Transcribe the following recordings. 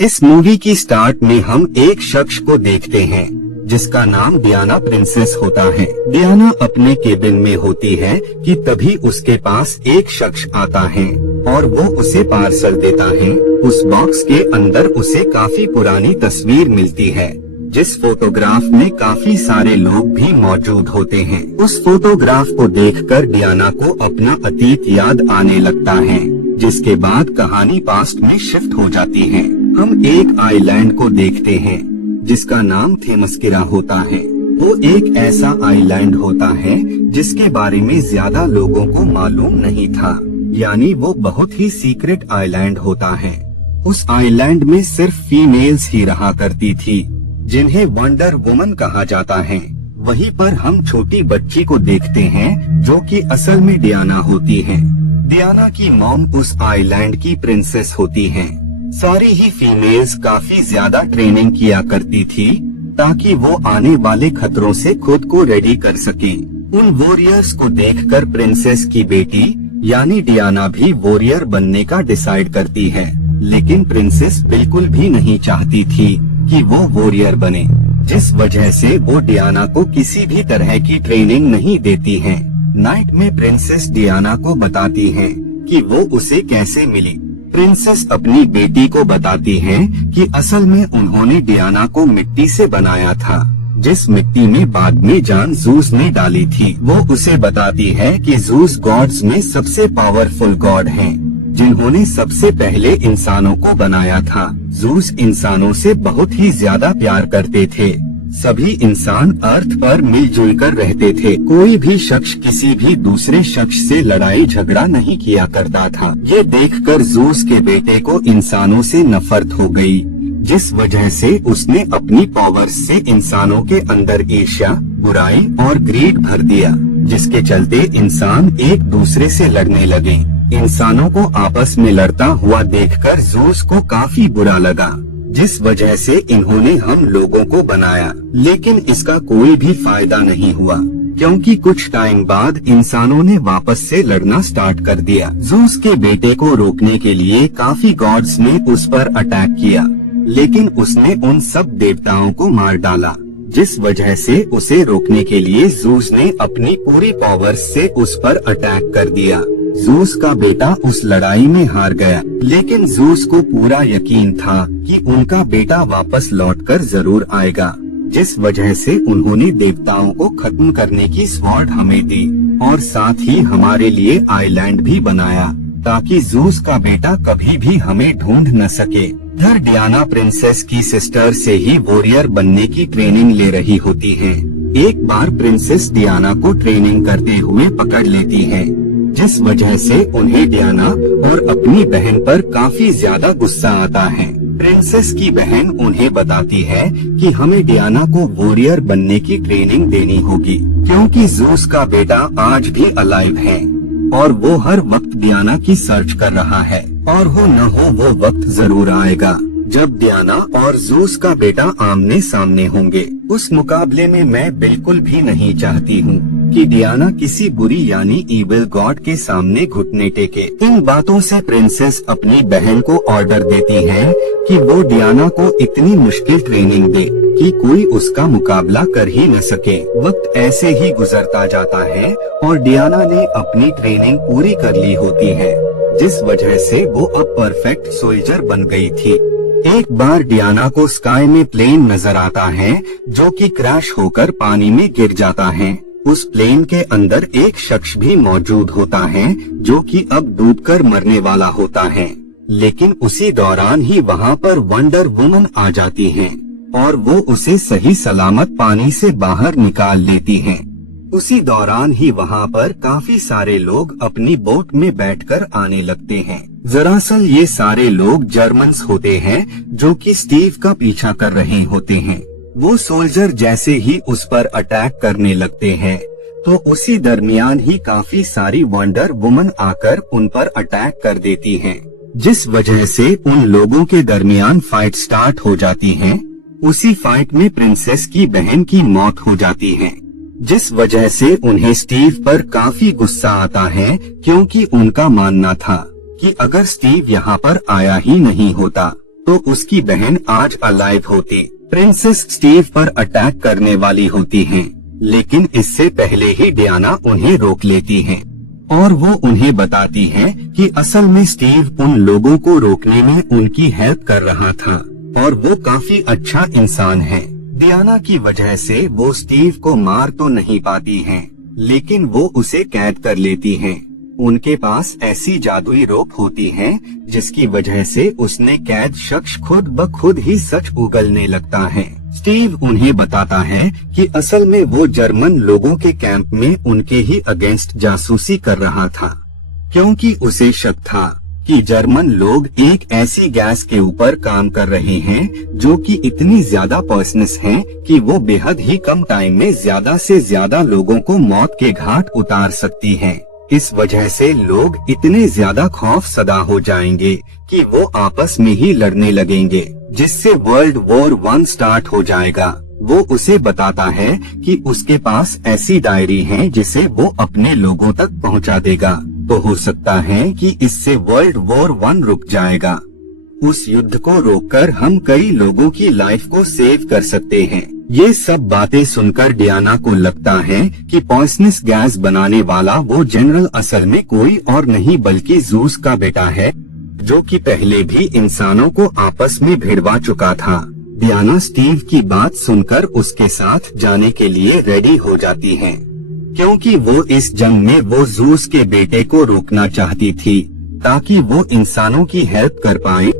इस मूवी की स्टार्ट में हम एक शख्स को देखते हैं जिसका नाम डियाना प्रिंसेस होता है। डियाना अपने केबिन में होती है कि तभी उसके पास एक शख्स आता है और वो उसे पार्सल देता है। उस बॉक्स के अंदर उसे काफी पुरानी तस्वीर मिलती है जिस फोटोग्राफ में काफी सारे लोग भी मौजूद होते हैं। उस फोटोग्राफ को देखकर डियाना को अपना अतीत याद आने लगता है, जिसके बाद कहानी पास्ट में शिफ्ट हो जाती है। हम एक आइलैंड को देखते हैं जिसका नाम थेमस्किरा होता है। वो एक ऐसा आइलैंड होता है जिसके बारे में ज्यादा लोगों को मालूम नहीं था, यानी वो बहुत ही सीक्रेट आइलैंड होता है। उस आइलैंड में सिर्फ फीमेल्स ही रहा करती थी जिन्हें वंडर वुमन कहा जाता है। वहीं पर हम छोटी बच्ची को देखते हैं जो कि असल में डियाना होती है। डियाना की मॉम उस आइलैंड की प्रिंसेस होती हैं। सारी ही फीमेल्स काफी ज्यादा ट्रेनिंग किया करती थी ताकि वो आने वाले खतरों से खुद को रेडी कर सके। उन वॉरियर्स को देखकर प्रिंसेस की बेटी यानी डियाना भी वॉरियर बनने का डिसाइड करती है, लेकिन प्रिंसेस बिल्कुल भी नहीं चाहती थी कि वो वॉरियर बने, जिस वजह से वो डियाना को किसी भी तरह की ट्रेनिंग नहीं देती है। नाइट में प्रिंसेस डियाना को बताती है कि वो उसे कैसे मिली। प्रिंसेस अपनी बेटी को बताती है कि असल में उन्होंने डियाना को मिट्टी से बनाया था, जिस मिट्टी में बाद में जान ज़ूस ने डाली थी। वो उसे बताती है कि ज़ूस गॉड्स में सबसे पावरफुल गॉड हैं, जिन्होंने सबसे पहले इंसानों को बनाया था। ज़ूस इंसानों से बहुत ही ज्यादा प्यार करते थे। सभी इंसान अर्थ पर मिलजुल कर रहते थे। कोई भी शख्स किसी भी दूसरे शख्स से लड़ाई झगड़ा नहीं किया करता था। ये देखकर ज़ूस के बेटे को इंसानों से नफरत हो गई, जिस वजह से उसने अपनी पावर्स से इंसानों के अंदर ईर्ष्या, बुराई और ग्रीड भर दिया, जिसके चलते इंसान एक दूसरे से लड़ने लगे। इंसानों को आपस में लड़ता हुआ देखकर ज़ूस को काफी बुरा लगा, जिस वजह से इन्होंने हम लोगों को बनाया। लेकिन इसका कोई भी फायदा नहीं हुआ, क्योंकि कुछ टाइम बाद इंसानों ने वापस से लड़ना स्टार्ट कर दिया। ज़ूस के बेटे को रोकने के लिए काफी गॉड्स ने उस पर अटैक किया, लेकिन उसने उन सब देवताओं को मार डाला, जिस वजह से उसे रोकने के लिए ज़ूस ने अपनी पूरी पावर्स से उस पर अटैक कर दिया। ज़ूस का बेटा उस लड़ाई में हार गया, लेकिन ज़ूस को पूरा यकीन था कि उनका बेटा वापस लौटकर जरूर आएगा, जिस वजह से उन्होंने देवताओं को खत्म करने की स्वॉर्ड हमें दी और साथ ही हमारे लिए आइलैंड भी बनाया ताकि ज़ूस का बेटा कभी भी हमें ढूंढ न सके। इधर डियाना प्रिंसेस की सिस्टर से ही वॉरियर बनने की ट्रेनिंग ले रही होती है। एक बार प्रिंसेस डियाना को ट्रेनिंग करते हुए पकड़ लेती है, जिस वजह से उन्हें डियाना और अपनी बहन पर काफी ज्यादा गुस्सा आता है। प्रिंसेस की बहन उन्हें बताती है कि हमें डियाना को वॉरियर बनने की ट्रेनिंग देनी होगी, क्योंकि ज़ूस का बेटा आज भी अलाइव है और वो हर वक्त डियाना की सर्च कर रहा है, और हो न हो वो वक्त जरूर आएगा जब डियाना और ज़ूस का बेटा आमने सामने होंगे। उस मुकाबले में मैं बिल्कुल भी नहीं चाहती हूँ कि डियाना किसी बुरी यानी इविल गॉड के सामने घुटने टेके। इन बातों से प्रिंसेस अपनी बहन को ऑर्डर देती है कि वो डियाना को इतनी मुश्किल ट्रेनिंग दे कि कोई उसका मुकाबला कर ही न सके। वक्त ऐसे ही गुजरता जाता है और डियाना ने अपनी ट्रेनिंग पूरी कर ली होती है, जिस वजह से वो अब परफेक्ट सोल्जर बन गई थी। एक बार डियाना को स्काई में प्लेन नजर आता है जो कि क्रैश होकर पानी में गिर जाता है। उस प्लेन के अंदर एक शख्स भी मौजूद होता है जो कि अब डूबकर मरने वाला होता है, लेकिन उसी दौरान ही वहाँ पर वंडर वुमन आ जाती हैं और वो उसे सही सलामत पानी से बाहर निकाल लेती हैं। उसी दौरान ही वहाँ पर काफी सारे लोग अपनी बोट में बैठकर आने लगते हैं। दरअसल ये सारे लोग जर्मन्स होते हैं जो कि स्टीव का पीछा कर रहे होते हैं। वो सोल्जर जैसे ही उस पर अटैक करने लगते हैं तो उसी दरमियान ही काफी सारी वंडर वुमन आकर उन पर अटैक कर देती हैं, जिस वजह से उन लोगों के दरमियान फाइट स्टार्ट हो जाती है। उसी फाइट में प्रिंसेस की बहन की मौत हो जाती है, जिस वजह से उन्हें स्टीव पर काफी गुस्सा आता है, क्योंकि उनका मानना था कि अगर स्टीव यहाँ पर आया ही नहीं होता तो उसकी बहन आज अलाइव होती। प्रिंसेस स्टीव पर अटैक करने वाली होती हैं, लेकिन इससे पहले ही डियाना उन्हें रोक लेती है और वो उन्हें बताती है कि असल में स्टीव उन लोगों को रोकने में उनकी हेल्प कर रहा था और वो काफी अच्छा इंसान है। डियाना की वजह से वो स्टीव को मार तो नहीं पाती हैं, लेकिन वो उसे कैद कर लेती हैं। उनके पास ऐसी जादुई रोप होती है जिसकी वजह से उसने कैद शख्स खुद ब खुद ही सच उगलने लगता है। स्टीव उन्हें बताता है कि असल में वो जर्मन लोगों के कैंप में उनके ही अगेंस्ट जासूसी कर रहा था, क्योंकि उसे शक था कि जर्मन लोग एक ऐसी गैस के ऊपर काम कर रहे हैं जो कि इतनी ज्यादा पॉइजनस है कि वो बेहद ही कम टाइम में ज्यादा से ज्यादा लोगों को मौत के घाट उतार सकती है। इस वजह से लोग इतने ज्यादा खौफसदा हो जाएंगे कि वो आपस में ही लड़ने लगेंगे, जिससे वर्ल्ड वॉर 1 स्टार्ट हो जाएगा। वो उसे बताता है कि उसके पास ऐसी डायरी है जिसे वो अपने लोगों तक पहुंचा देगा, तो हो सकता है कि इससे वर्ल्ड वॉर 1 रुक जाएगा। उस युद्ध को रोककर हम कई लोगों की लाइफ को सेव कर सकते हैं। ये सब बातें सुनकर डियाना को लगता है कि पॉइजनस गैस बनाने वाला वो जनरल असल में कोई और नहीं बल्कि जूस का बेटा है, जो कि पहले भी इंसानों को आपस में भिड़वा चुका था। डियाना स्टीव की बात सुनकर उसके साथ जाने के लिए रेडी हो जाती है, क्योंकि वो इस जंग में वो जूस के बेटे को रोकना चाहती थी ताकि वो इंसानों की हेल्प कर पाए।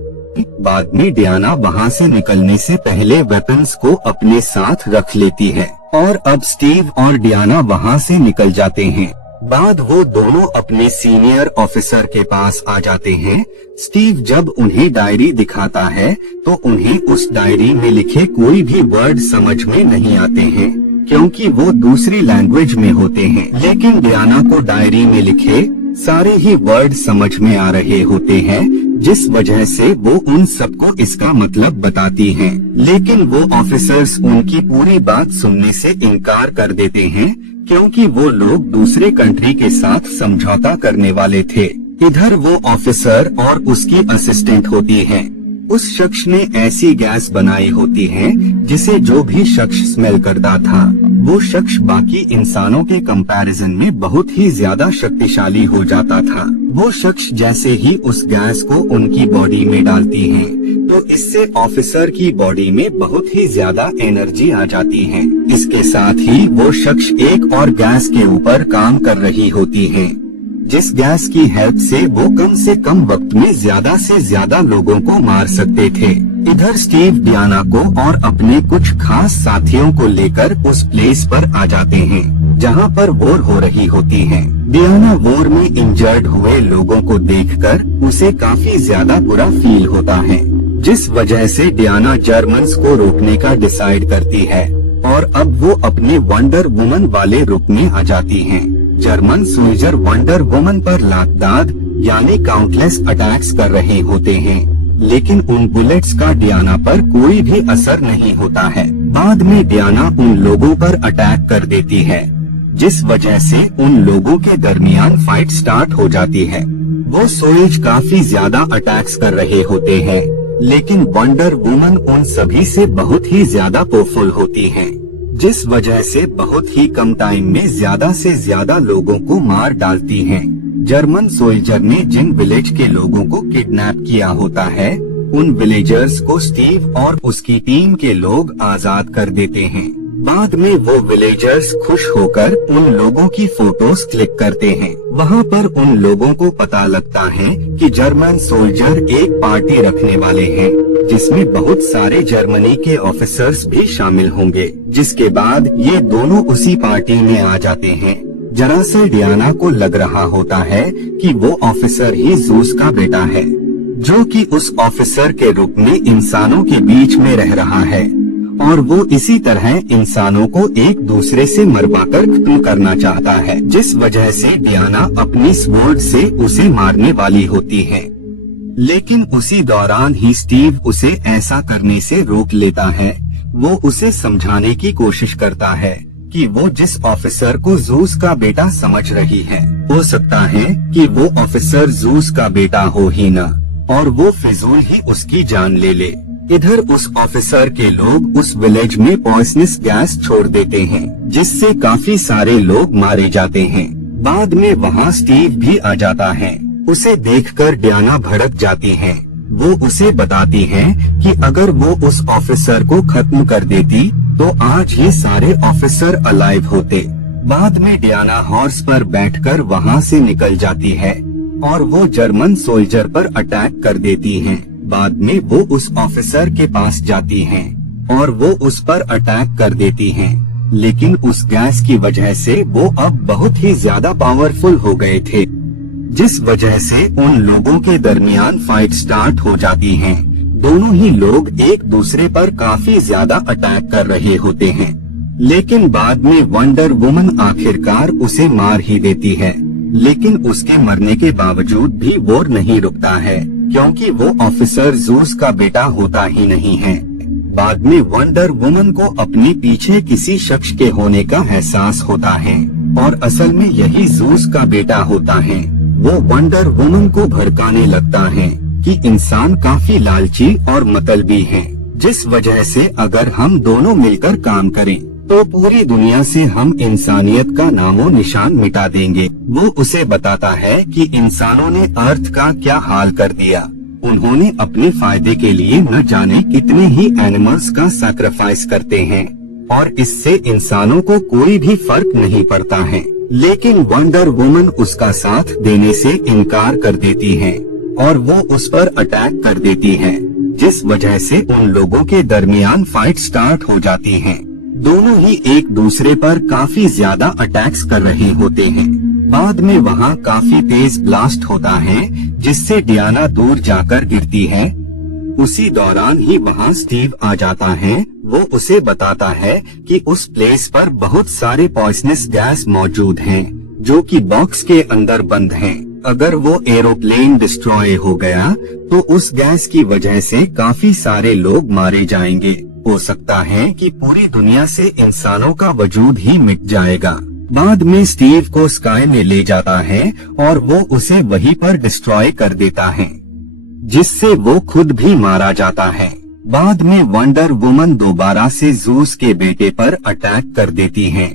बाद में डियाना वहाँ से निकलने से पहले वेपन्स को अपने साथ रख लेती है और अब स्टीव और डियाना वहाँ से निकल जाते हैं। बाद वो दोनों अपने सीनियर ऑफिसर के पास आ जाते हैं। स्टीव जब उन्हें डायरी दिखाता है तो उन्हें उस डायरी में लिखे कोई भी वर्ड समझ में नहीं आते हैं, क्योंकि वो दूसरी लैंग्वेज में होते हैं। लेकिन डियाना को डायरी में लिखे सारे ही वर्ड समझ में आ रहे होते हैं, जिस वजह से वो उन सबको इसका मतलब बताती हैं। लेकिन वो ऑफिसर्स उनकी पूरी बात सुनने से इनकार कर देते हैं, क्योंकि वो लोग दूसरे कंट्री के साथ समझौता करने वाले थे। इधर वो ऑफिसर और उसकी असिस्टेंट होती है। उस शख्स ने ऐसी गैस बनाई होती है जिसे जो भी शख्स स्मेल करता था वो शख्स बाकी इंसानों के कंपैरिजन में बहुत ही ज्यादा शक्तिशाली हो जाता था। वो शख्स जैसे ही उस गैस को उनकी बॉडी में डालती हैं, तो इससे ऑफिसर की बॉडी में बहुत ही ज्यादा एनर्जी आ जाती है। इसके साथ ही वो शख्स एक और गैस के ऊपर काम कर रही होती है, जिस गैस की हेल्प से वो कम से कम वक्त में ज्यादा से ज्यादा लोगों को मार सकते थे। इधर स्टीव डियाना को और अपने कुछ खास साथियों को लेकर उस प्लेस पर आ जाते हैं जहां पर वॉर हो रही होती है। डियाना वॉर में इंजर्ड हुए लोगों को देखकर उसे काफी ज्यादा बुरा फील होता है, जिस वजह से डियाना जर्मन्स को रोकने का डिसाइड करती है और अब वो अपने वंडर वुमन वाले रूप में आ जाती हैं। जर्मन सोल्जर वंडर वुमन पर लातदाद यानी काउंटलेस अटैक्स कर रहे होते हैं, लेकिन उन बुलेट्स का डियाना पर कोई भी असर नहीं होता है। बाद में डियाना उन लोगों पर अटैक कर देती है, जिस वजह से उन लोगों के दरमियान फाइट स्टार्ट हो जाती है। वो सोल्ज काफी ज्यादा अटैक्स कर रहे होते हैं, लेकिन वंडर वुमन उन सभी से बहुत ही ज्यादा पावरफुल होती है, जिस वजह से बहुत ही कम टाइम में ज्यादा से ज्यादा लोगों को मार डालती हैं। जर्मन सोल्जर ने जिन विलेज के लोगों को किडनैप किया होता है, उन विलेजर्स को स्टीव और उसकी टीम के लोग आजाद कर देते हैं। बाद में वो विलेजर्स खुश होकर उन लोगों की फोटोज क्लिक करते हैं। वहाँ पर उन लोगों को पता लगता है कि जर्मन सोल्जर एक पार्टी रखने वाले हैं, जिसमें बहुत सारे जर्मनी के ऑफिसर्स भी शामिल होंगे। जिसके बाद ये दोनों उसी पार्टी में आ जाते हैं। जरा से डियाना को लग रहा होता है कि वो ऑफिसर ही जूस का बेटा है, जो कि उस ऑफिसर के रूप में इंसानों के बीच में रह रहा है और वो इसी तरह इंसानों को एक दूसरे से मरवाकर खत्म करना चाहता है, जिस वजह से डियाना अपनी स्वॉर्ड से उसे मारने वाली होती है। लेकिन उसी दौरान ही स्टीव उसे ऐसा करने से रोक लेता है। वो उसे समझाने की कोशिश करता है कि वो जिस ऑफिसर को जूस का बेटा समझ रही है, हो सकता है कि वो ऑफिसर जूस का बेटा हो ही न, और वो फिजूल ही उसकी जान ले ले। इधर उस ऑफिसर के लोग उस विलेज में पॉइजनस गैस छोड़ देते हैं, जिससे काफी सारे लोग मारे जाते हैं। बाद में वहाँ स्टीव भी आ जाता है। उसे देखकर डियाना भड़क जाती है। वो उसे बताती है कि अगर वो उस ऑफिसर को खत्म कर देती तो आज ये सारे ऑफिसर अलाइव होते। बाद में डियाना हॉर्स पर बैठकर वहाँ से निकल जाती है और वो जर्मन सोल्जर पर अटैक कर देती है। बाद में वो उस ऑफिसर के पास जाती हैं और वो उस पर अटैक कर देती हैं। लेकिन उस गैस की वजह से वो अब बहुत ही ज्यादा पावरफुल हो गए थे, जिस वजह से उन लोगों के दरमियान फाइट स्टार्ट हो जाती है। दोनों ही लोग एक दूसरे पर काफी ज्यादा अटैक कर रहे होते हैं, लेकिन बाद में वंडर वुमन आखिरकार उसे मार ही देती है। लेकिन उसके मरने के बावजूद भी वो नहीं रुकता है, क्योंकि वो ऑफिसर जूस का बेटा होता ही नहीं है। बाद में वंडर वुमन को अपने पीछे किसी शख्स के होने का एहसास होता है और असल में यही जूस का बेटा होता है। वो वंडर वुमन को भड़काने लगता है कि इंसान काफी लालची और मतलबी हैं, जिस वजह से अगर हम दोनों मिलकर काम करें तो पूरी दुनिया से हम इंसानियत का नामो निशान मिटा देंगे। वो उसे बताता है कि इंसानों ने अर्थ का क्या हाल कर दिया। उन्होंने अपने फायदे के लिए न जाने कितने ही एनिमल्स का सैक्रिफाइस करते हैं और इससे इंसानों को कोई भी फर्क नहीं पड़ता है। लेकिन वंडर वुमन उसका साथ देने से इनकार कर देती है और वो उस पर अटैक कर देती है, जिस वजह से उन लोगों के दरमियान फाइट स्टार्ट हो जाती है। दोनों ही एक दूसरे पर काफी ज्यादा अटैक्स कर रहे होते हैं। बाद में वहाँ काफी तेज ब्लास्ट होता है, जिससे डियाना दूर जाकर गिरती है। उसी दौरान ही वहाँ स्टीव आ जाता है। वो उसे बताता है कि उस प्लेस पर बहुत सारे पॉइजनस गैस मौजूद हैं, जो कि बॉक्स के अंदर बंद हैं। अगर वो एरोप्लेन डिस्ट्रॉय हो गया तो उस गैस की वजह से काफी सारे लोग मारे जाएंगे। हो सकता है कि पूरी दुनिया से इंसानों का वजूद ही मिट जाएगा। बाद में स्टीव को स्काई में ले जाता है और वो उसे वहीं पर डिस्ट्रॉय कर देता है, जिससे वो खुद भी मारा जाता है। बाद में वंडर वुमन दोबारा से जूस के बेटे पर अटैक कर देती है,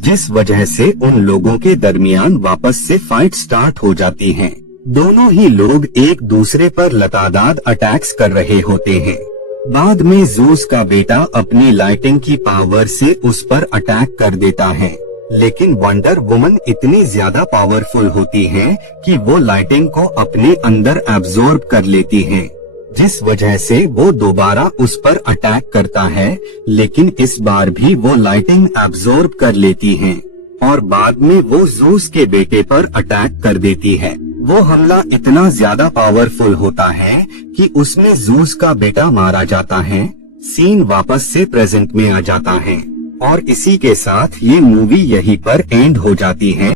जिस वजह से उन लोगों के दरमियान वापस से फाइट स्टार्ट हो जाती है। दोनों ही लोग एक दूसरे पर लगातार अटैक्स कर रहे होते हैं। बाद में जूस का बेटा अपनी लाइटिंग की पावर से उस पर अटैक कर देता है, लेकिन वंडर वुमन इतनी ज्यादा पावरफुल होती है कि वो लाइटिंग को अपने अंदर एब्जॉर्ब कर लेती है, जिस वजह से वो दोबारा उस पर अटैक करता है। लेकिन इस बार भी वो लाइटिंग एब्जॉर्ब कर लेती है और बाद में वो जूस के बेटे पर अटैक कर देती है। वो हमला इतना ज्यादा पावरफुल होता है कि उसमें जूस का बेटा मारा जाता है। सीन वापस से प्रेजेंट में आ जाता है और इसी के साथ ये मूवी यहीं पर एंड हो जाती है।